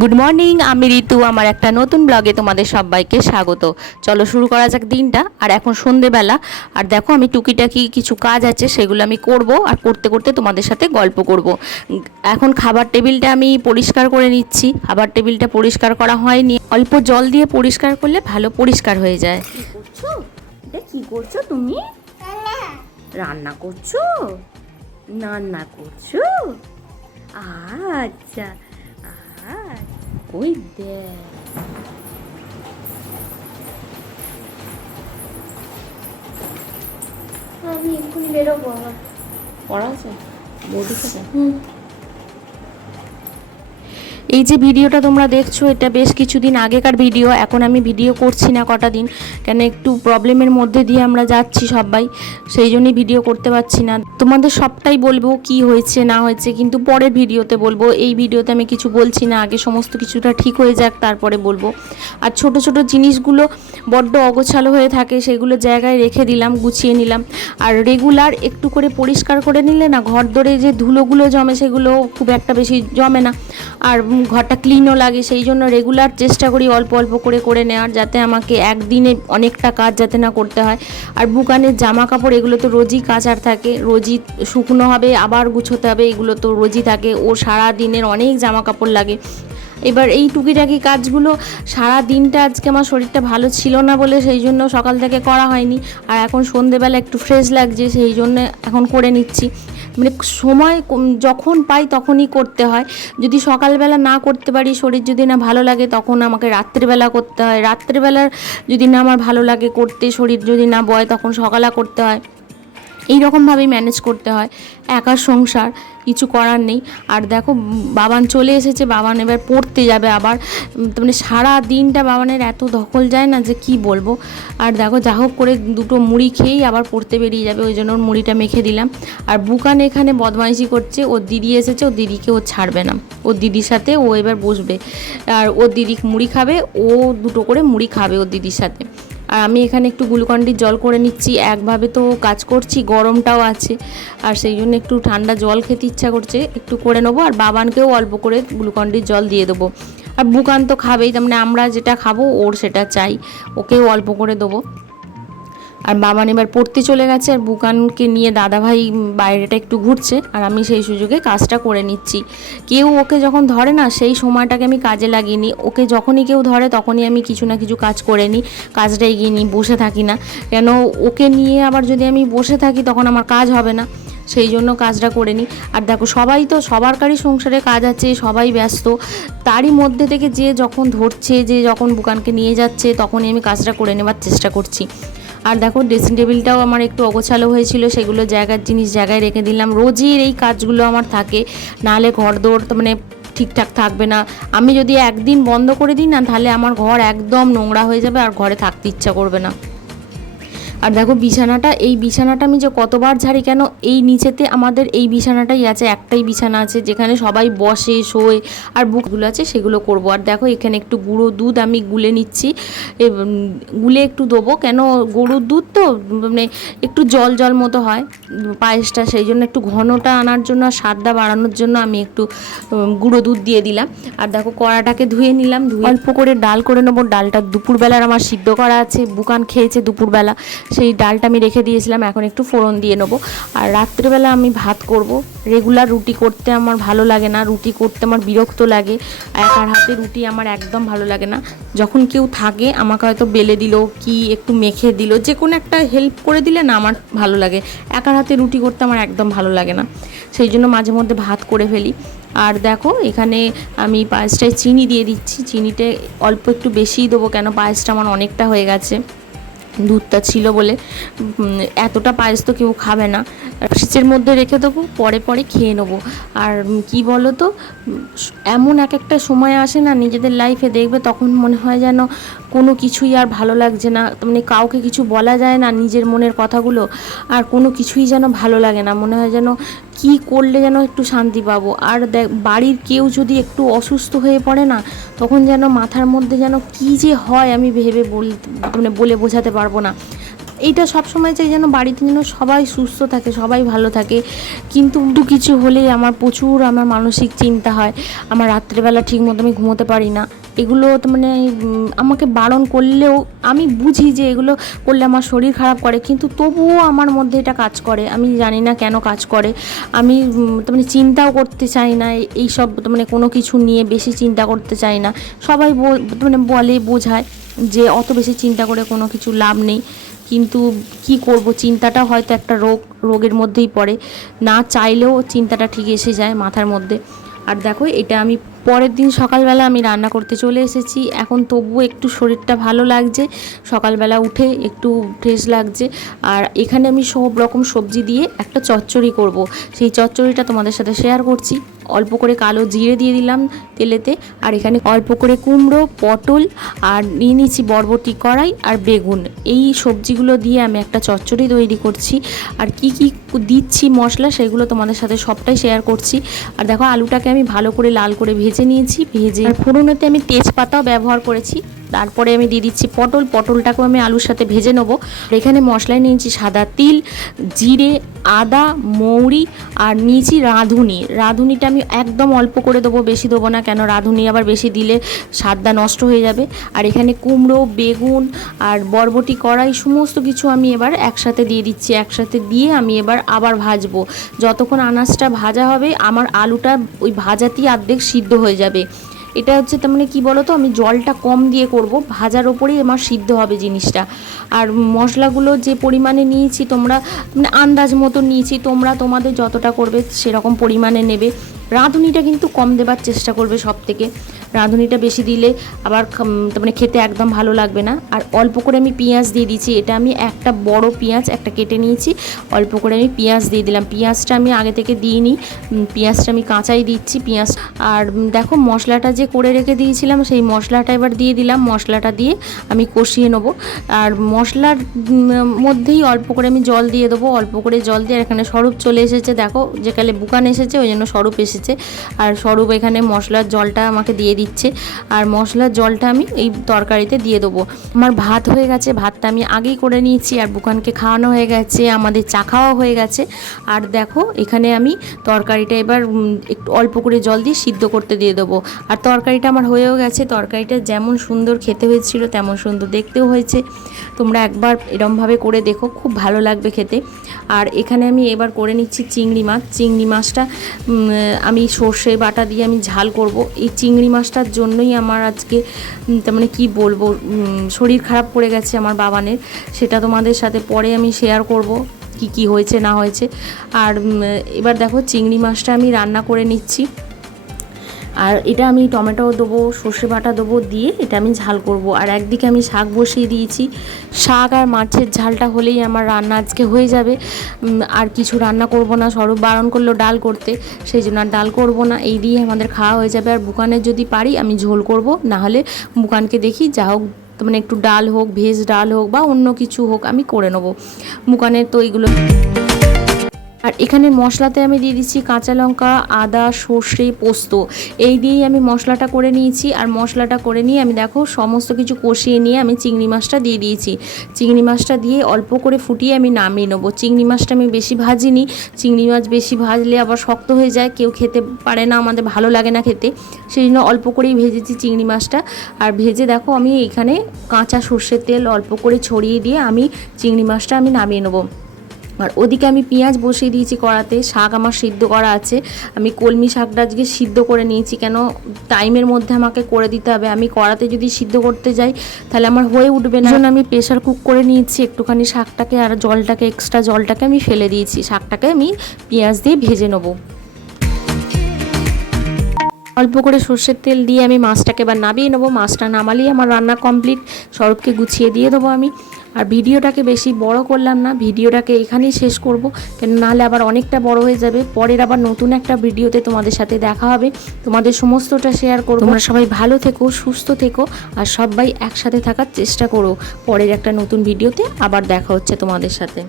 Good morning, আমি ঋতু। আমার একটা নতুন ব্লগে তোমাদের সবাইকে স্বাগত। চলো শুরু করা যাক দিনটা। আর এখন সন্ধেবেলা, আর দেখো আমি টুকিটাকি কিছু কাজ আছে সেগুলো আমি করব, আর করতে করতে তোমাদের সাথে গল্প করব। এখন খাবার টেবিলটা আমি পরিষ্কার করে নিচ্ছি। খাবার টেবিলটা পরিষ্কার করা হয়নি, অল্প জল দিয়ে পরিষ্কার করলে ভালো পরিষ্কার হয়ে যায়। কি করছো? এটা কি করছো তুমি? রান্না করছো? রান্না করছো? আচ্ছা। ওই দেখ, আমি এক্ষুনি বেরোবো আবার। পড়া আছে বৌদির সাথে। এই যে ভিডিওটা তোমরা দেখছো, এটা বেশ কিছুদিন আগেকার ভিডিও। এখন আমি ভিডিও করছি না কটা দিন, কেন একটু প্রবলেমের মধ্যে দিয়ে আমরা যাচ্ছি সবাই, সেই জন্যই ভিডিও করতে পারছি না। তোমাদের সবটাই বলবো কি হয়েছে না হয়েছে, কিন্তু পরের ভিডিওতে বলবো। এই ভিডিওতে আমি কিছু বলছি না, আগে সমস্ত কিছুটা ঠিক হয়ে যাক তারপরে বলবো। আর ছোট ছোট জিনিসগুলো বড্ড অগোছালো হয়ে থাকে, সেগুলো জায়গায় রেখে দিলাম, গুছিয়ে নিলাম। আর রেগুলার একটু করে পরিষ্কার করে নিলে না, ঘর দরে যে ধুলোগুলো জমে সেগুলো খুব একটা বেশি জমে না, আর ঘরটা ক্লিনও লাগে। সেই জন্য রেগুলার চেষ্টা করি অল্প অল্প করে নেওয়ার, যাতে আমাকে একদিনে অনেকটা কাজ যাতে না করতে হয়। আর বুকানের জামা কাপড় এগুলো তো রোজই কাচার থাকে, রোজই শুকনো হবে, আবার গুছোতে হবে, এগুলো তো রোজই থাকে। ও সারা দিনের অনেক জামা কাপড় লাগে। এবার এই টুকিটাকি কাজগুলো সারা দিনটা, আজকে আমার শরীরটা ভালো ছিল না বলে সেই জন্য সকাল থেকে করা হয়নি। আর এখন সন্ধেবেলা একটু ফ্রেশ লাগছে, সেই জন্য এখন করে নিচ্ছি। মানে সময় যখন পাই তখনই করতে হয়। যদি সকালবেলা না করতে পারি, শরীর যদি না ভালো লাগে, তখন আমাকে রাত্রিবেলা করতে হয়। রাত্রিবেলার যদি না আমার ভালো লাগে করতে, শরীর যদি না বয়, তখন সকালে করতে হয়। এই রকমভাবেই ম্যানেজ করতে হয়। একার সংসার, কিছু করার নেই। আর দেখো বাবান চলে এসেছে, বাবান এবার পড়তে যাবে আবার। মানে সারা দিনটা বাবানের এত ধকল যায় না যে কি বলবো। আর দেখো যা হোক করে দুটো মুড়ি খেয়েই আবার পড়তে বেরিয়ে যাবে, ওই জন্য ওর মুড়িটা মেখে দিলাম। আর বুকান এখানে বদমাইশি করছে, ওর দিদি এসেছে, ওর দিদিকে ও ছাড়বে না। ওর দিদির সাথে ও এবার বসবে, আর ওর দিদি মুড়ি খাবে, ও দুটো করে মুড়ি খাবে ওর দিদির সাথে। আর আমি এখানে একটু গ্লুকন্ডির জল করে নিচ্ছি। একভাবে তো কাজ করছি, গরমটাও আছে, আর সেই জন্য একটু ঠান্ডা জল খেতে ইচ্ছা করছে, একটু করে নেবো। আর বাবানকেও অল্প করে গ্লুকন্ডির জল দিয়ে দেবো। আর বুকান তো খাবেই, তার মানে আমরা যেটা খাবো ওর সেটা চাই, ওকেও অল্প করে দেবো। আর বাবান এবার পড়তে চলে গেছে, আর বুকানকে নিয়ে দাদাভাই বাইরেটা একটু ঘুরছে, আর আমি সেই সুযোগে কাজটা করে নিচ্ছি। কেউ ওকে যখন ধরে না, সেই সময়টাকে আমি কাজে লাগিয়ে নিই। ওকে যখনই কেউ ধরে তখনই আমি কিছু না কিছু কাজ করে নিই, কাজটা এগিয়ে নিই, বসে থাকি না। কেন ওকে নিয়ে আবার যদি আমি বসে থাকি তখন আমার কাজ হবে না, সেই জন্য কাজটা করে নিই। আর দেখো সবাই তো, সবারকারই সংসারে কাজ আছে, সবাই ব্যস্ত, তারই মধ্যে থেকে যে যখন ধরছে, যে যখন বুকানকে নিয়ে যাচ্ছে, তখনই আমি কাজটা করে নেবার চেষ্টা করছি। আর দেখো ড্রেসিং টেবিলটাও আমার একটু অগোছালো হয়েছিল, সেগুলো জায়গার জিনিস জায়গায় রেখে দিলাম। রোজই এই কাজগুলো আমার থাকে, নাহলে ঘরদোর তো মানে ঠিকঠাক থাকবে না। আমি যদি একদিন বন্ধ করে দিই না, তাহলে আমার ঘর একদম নোংরা হয়ে যাবে, আর ঘরে থাকতে ইচ্ছা করবে না। আর দেখো বিছানাটা, এই বিছানাটা আমি যে কতবার ঝাড়ি, কেন এই নিচেতে আমাদের এই বিছানাটাই আছে, একটাই বিছানা আছে যেখানে সবাই বসে শোয়, আর বুকগুলো আছে সেগুলো করব। আর দেখো এখানে একটু গুঁড়ো দুধ আমি গুলে নিচ্ছি, গুলে একটু দেবো, কেন গরুর দুধ তো মানে একটু জল জল মতো হয় পায়েসটা, সেই জন্য একটু ঘনটা আনার জন্য, স্বাদটা বাড়ানোর জন্য আমি একটু গুঁড়ো দুধ দিয়ে দিলাম। আর দেখো কড়াটাকে ধুয়ে নিলাম, ধুয়ে অল্প করে ডাল করে নেবো। ডালটা দুপুরবেলার আমার সিদ্ধ করা আছে, বুকান খেয়েছে দুপুরবেলা, সেই ডালটা আমি রেখে দিয়েছিলাম, এখন একটু ফোড়ন দিয়ে নেবো। আর রাত্রিবেলা আমি ভাত করব। রেগুলার রুটি করতে আমার ভালো লাগে না, রুটি করতে আমার বিরক্ত লাগে, একার হাতে রুটি আমার একদম ভালো লাগে না। যখন কেউ থাকে আমাকে হয়তো বেলে দিল কি একটু মেখে দিল, যে কোনো একটা হেল্প করে দিলে না আমার ভালো লাগে, একার হাতে রুটি করতে আমার একদম ভালো লাগে না, সেই জন্য মাঝে মধ্যে ভাত করে ফেলি। আর দেখো এখানে আমি পায়েসটায় চিনি দিয়ে দিচ্ছি, চিনিটা অল্প একটু বেশিই দেবো, কেন পায়েসটা আমার অনেকটা হয়ে গেছে, দুধটা ছিল বলে। এতটা পায়েস তো কেউ খাবে না, ফ্রিজের মধ্যে রেখে দেবো, পরে পরে খেয়ে নেবো। আর কি বলো তো, এমন এক একটা সময় আসে না নিজেদের লাইফে, দেখবে তখন মনে হয় যেন কোনো কিছুই আর ভালো লাগছে না, মানে কাউকে কিছু বলা যায় না নিজের মনের কথাগুলো, আর কোনো কিছুই যেন ভালো লাগে না, মনে হয় যেন কি করলে যেন একটু শান্তি পাবো। আর বাড়ির কেউ যদি একটু অসুস্থ হয়ে পড়ে না, তখন যেন মাথার মধ্যে যেন কি যে হয় আমি ভেবে বলে বোঝাতে পারবো না। এইটা সবসময় চাই যেন বাড়িতে যেন সবাই সুস্থ থাকে, সবাই ভালো থাকে। কিন্তু কিছু হলেই আমার প্রচুর আমার মানসিক চিন্তা হয়, আমার রাত্রেবেলা ঠিক মতো আমি ঘুমোতে পারি না। এগুলো তো মানে আমাকে বারণ করলেও আমি বুঝি যে এগুলো করলে আমার শরীর খারাপ করে, কিন্তু তবুও আমার মধ্যে এটা কাজ করে। আমি জানি না কেন কাজ করে। আমি মানে চিন্তাও করতে চাই না এইসব, মানে কোনো কিছু নিয়ে বেশি চিন্তা করতে চাই না। সবাই মানে বলে, বোঝায় যে অত বেশি চিন্তা করে কোনো কিছু লাভ নেই, কিন্তু কি করব, চিন্তাটা হয়তো একটা রোগের মধ্যেই পড়ে, না চাইলেও চিন্তাটা ঠিক এসে যায় মাথার মধ্যে। আর দেখো এটা আমি পরের দিন সকালবেলা আমি রান্না করতে চলে এসেছি। এখন তবুও একটু শরীরটা ভালো লাগছে, সকালবেলা উঠে একটু ফ্রেশ লাগছে। আর এখানে আমি সব রকম সবজি দিয়ে একটা চচ্চড়ি করব, সেই চচ্চড়িটা তোমাদের সাথে শেয়ার করছি। অল্প করে কালো জিরে দিয়ে দিলাম তেলেতে, আর এখানে অল্প করে কুমড়ো, পটল, আর নিয়ে নিচ্ছি বরবটি কড়াই আর বেগুন। এই সবজিগুলো দিয়ে আমি একটা চচ্চড়ি তৈরি করছি। আর কি কি দিচ্ছি মশলা সেগুলো তোমাদের সাথে সবটাই শেয়ার করছি। আর দেখো আলুটাকে আমি ভালো করে লাল করে ভেজে নিয়েছি, ভেজে আর ফোড়নেতে আমি তেজপাতাও ব্যবহার করেছি। তারপরে আমি দিয়ে দিচ্ছি পটলটাকেও আমি আলুর সাথে ভেজে নেবো। এখানে মশলায় নিয়েছি সাদা তিল, জিরে, আদা, মৌরি, আর নিয়েছি রাঁধুনিটা আমি একদম অল্প করে দেবো, বেশি দেবো না, কেন রাঁধুনি আবার বেশি দিলে স্বাদটা নষ্ট হয়ে যাবে। আর এখানে কুমড়ো, বেগুন আর বরবটি কড়াই সমস্ত কিছু আমি এবার একসাথে দিয়ে দিচ্ছি। একসাথে দিয়ে আমি এবার আবার ভাজবো। যতক্ষণ আনাজটা ভাজা হবে আমার আলুটা ওই ভাজাতেই অর্ধেক সিদ্ধ হয়ে যাবে। এটা হচ্ছে তার মানে কী বলো তো, আমি জলটা কম দিয়ে করব, ভাজার ওপরেই আমার সিদ্ধ হবে জিনিসটা। আর মশলাগুলো যে পরিমাণে নিয়েছি তোমরা মানে আন্দাজ মতো নিয়েছি, তোমরা তোমাদের যতটা করবে সেরকম পরিমাণে নেবে। রাঁধুনিটা কিন্তু কম দেবার চেষ্টা করবে সব থেকে, রাঁধুনিটা বেশি দিলে আবার মানে খেতে একদম ভালো লাগবে না। আর অল্প করে আমি পেঁয়াজ দিয়ে দিচ্ছি, এটা আমি একটা বড় পেঁয়াজ একটা কেটে নিয়েছি, অল্প করে আমি পেঁয়াজ দিয়ে দিলাম। পেঁয়াজটা আমি আগে থেকে দিইনি, পেঁয়াজটা আমি কাঁচাই দিচ্ছি পেঁয়াজ। আর দেখো মশলাটা যে করে রেখে দিয়েছিলাম সেই মশলাটা এবার দিয়ে দিলাম, মশলাটা দিয়ে আমি কষিয়ে নেবো। আর মশলার মধ্যেই অল্প করে আমি জল দিয়ে দেবো, অল্প করে জল দিয়ে। আর এখানে স্বরূপ চলে এসেছে, দেখো যেকালে বুকান এসেছে ওই জন্য স্বরূপ এসেছে। আর স্বরূপ এখানে মশলার জলটা আমাকে দিয়ে দিচ্ছে, আর মশলার জলটা আমি এই তরকারিতে দিয়ে দেবো। আমার ভাত হয়ে গেছে, ভাতটা আমি আগেই করে নিয়েছি, আর বুকানকে খাওয়ানো হয়ে গেছে, আমাদের চা খাওয়া হয়ে গেছে। আর দেখো এখানে আমি তরকারিটা এবার একটু অল্প করে জল দিয়ে সিদ্ধ করতে দিয়ে দেবো। আর তরকারিটা আমার হয়েও গেছে। তরকারিটা যেমন সুন্দর খেতে হয়েছিল তেমন সুন্দর দেখতেও হয়েছে। তোমরা একবার এরমভাবে করে দেখো, খুব ভালো লাগবে খেতে। আর এখানে আমি এবার করে নিচ্ছি চিংড়ি মাছ। চিংড়ি মাছটা আমি সর্ষে বাটা দিয়ে আমি ঝাল করব। এই চিংড়ি মাছটার জন্যই আমার আজকে তার মানে কী বলবো, শরীর খারাপ করে গেছে আমার বাবানের। সেটা তোমাদের সাথে পরে আমি শেয়ার করব কি কি হয়েছে না হয়েছে। আর এবার দেখো চিংড়ি মাছটা আমি রান্না করে নিচ্ছি। আর এটা আমি টমেটো দেবো, সর্ষে বাটা দেবো, দিয়ে এটা আমি ঝাল করব। আর একদিকে আমি শাক বসিয়ে দিয়েছি, শাক আর মাছের ঝালটা হলেই আমার রান্না আজকে হয়ে যাবে। আর কিছু রান্না করব না, স্বরূপ বারণ করলো ডাল করতে, সেই জন্য আর ডাল করব না, এই দিয়ে আমাদের খাওয়া হয়ে যাবে। আর বুকানের যদি পারি আমি ঝোল করব, না হলে বুকানকে দেখি যা হোক মানে একটু ডাল হোক, ভেজ ডাল হোক বা অন্য কিছু হোক আমি করে নেবো। বুকানের তো এইগুলো। আর এখানে মশলাতে আমি দিয়ে দিচ্ছি কাঁচা লঙ্কা, আদা, সর্ষে, পোস্ত, এই দিয়েই আমি মশলাটা করে নিয়েছি। আর মশলাটা করে নিয়ে আমি দেখো সমস্ত কিছু কষিয়ে নিয়ে আমি চিংড়ি মাছটা দিয়ে দিয়েছি। চিংড়ি মাছটা দিয়ে অল্প করে ফুটিয়ে আমি নামিয়ে নেবো। চিংড়ি মাছটা আমি বেশি ভাজিনি, চিংড়ি মাছ বেশি ভাজলে আবার শক্ত হয়ে যায়, কেউ খেতে পারে না, আমাদের ভালো লাগে না খেতে, সেই জন্য অল্প করেই ভেজেছি চিংড়ি মাছটা। আর ভেজে দেখো আমি এখানে কাঁচা সর্ষের তেল অল্প করে ছড়িয়ে দিয়ে আমি চিংড়ি মাছটা আমি নামিয়ে নেবো। আর ওদিকে আমি পেঁয়াজ বসিয়ে দিয়েছি কড়াতে, শাক আমার সিদ্ধ করা আছে। আমি কলমি শাকটা আজকে সিদ্ধ করে নিয়েছি, কেন টাইমের মধ্যে আমাকে করে দিতে হবে। আমি কড়াতে যদি সিদ্ধ করতে যাই তাহলে আমার হয়ে উঠবে না, আমি প্রেশার কুক করে নিয়েছি একটুখানি শাকটাকে। আর জলটাকে এক্সট্রা জলটাকে আমি ফেলে দিয়েছি, শাকটাকে আমি পেঁয়াজ দিয়ে ভেজে নেবো। অল্প করে সর্ষের তেল দিয়ে আমি মাছটাকে এবার নামিয়ে নেবো। মাছটা নামালেই আমার রান্না কমপ্লিট। স্বরূপকে গুছিয়ে দিয়ে দেবো আমি। আর ভিডিওটাকে বেশি বড় করলাম না, ভিডিওটাকে এখানেই শেষ করব, কেন নাহলে আবার অনেকটা বড় হয়ে যাবে। পরের আবার নতুন একটা ভিডিওতে তোমাদের সাথে দেখা হবে, তোমাদের সমস্তটা শেয়ার করব। তোমরা সবাই ভালো থেকো, সুস্থ থেকো, আর সবাই একসাথে থাকার চেষ্টা করো। পরের একটা নতুন ভিডিওতে আবার দেখা হচ্ছে তোমাদের সাথে।